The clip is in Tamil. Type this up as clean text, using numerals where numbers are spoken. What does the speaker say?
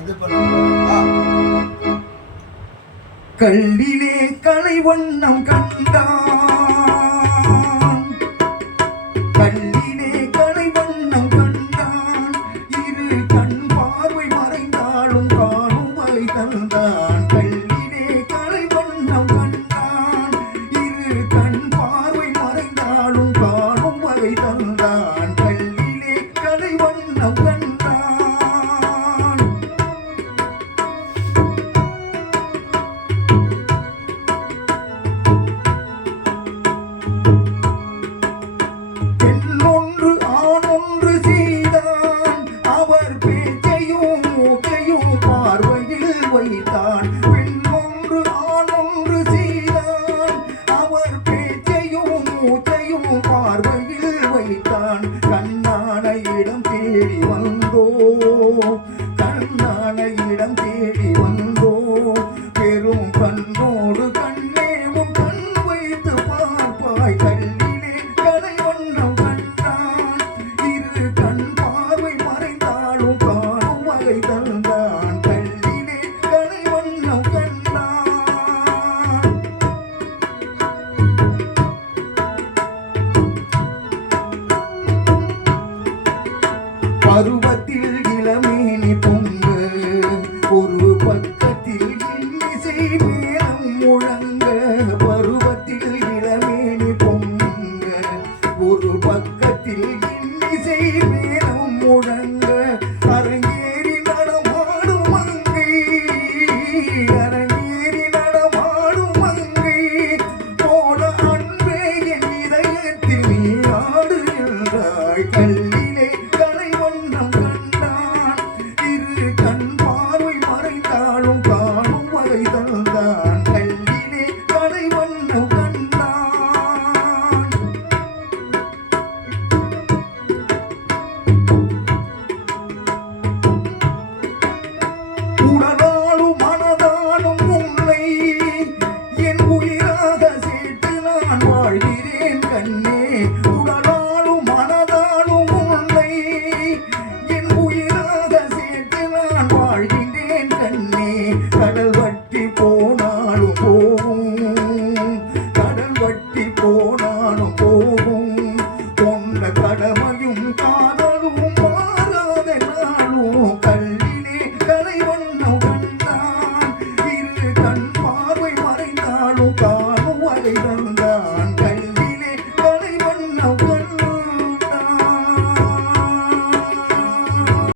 இது பண்ணுவா. கல்லிலே கலை வண்ணம் கண்டான், கல்லிலே கலை வண்ணம் கண்டான், இரு கண் பார்வை மறைந்தாலும் காணும் வகை தந்தான். கல்லிலே கலை வண்ணம் கண்டான், இரு கண் பார்வை மறைந்தாலும் காணும் வகை தந்தான். கல்லிலே கலை வண்ணம் கண்டான். வைத்தான் பெண்ணொன்று ஆணொன்று செய்தான், அவர் பேச்சையும் மூச்சையும் பார்வையில் வைத்தான். கண்ணான இடம் தேடி வந்தோ, கண்ணான இடம் தேடி வந்தோ, பெரும் கண்ணோடு கண்ணேவும் கண் வைத்து பார்ப்பாய். கல்லிலே கலை வண்ணம் கண்டான், இரு கண் பார்வை மறைந்தாலும் காணும் வகை தந்தான். பருவத்தில் இளமேனி பொங்க, ஒரு பக்கத்தில் இன்னிசை மேளம் முழங்க. பருவத்தில் இளமேனி பொங்க, ஒரு பக்கத்தில் இன்னிசை மேளம் முழங்க. அரங்கேறி நடமாடும் மங்கை, அரங்கேறி நடமாடும் மங்கை போல அன்பே என் இதயத்தில் நீ ஆடுகின்றாய். கல்வி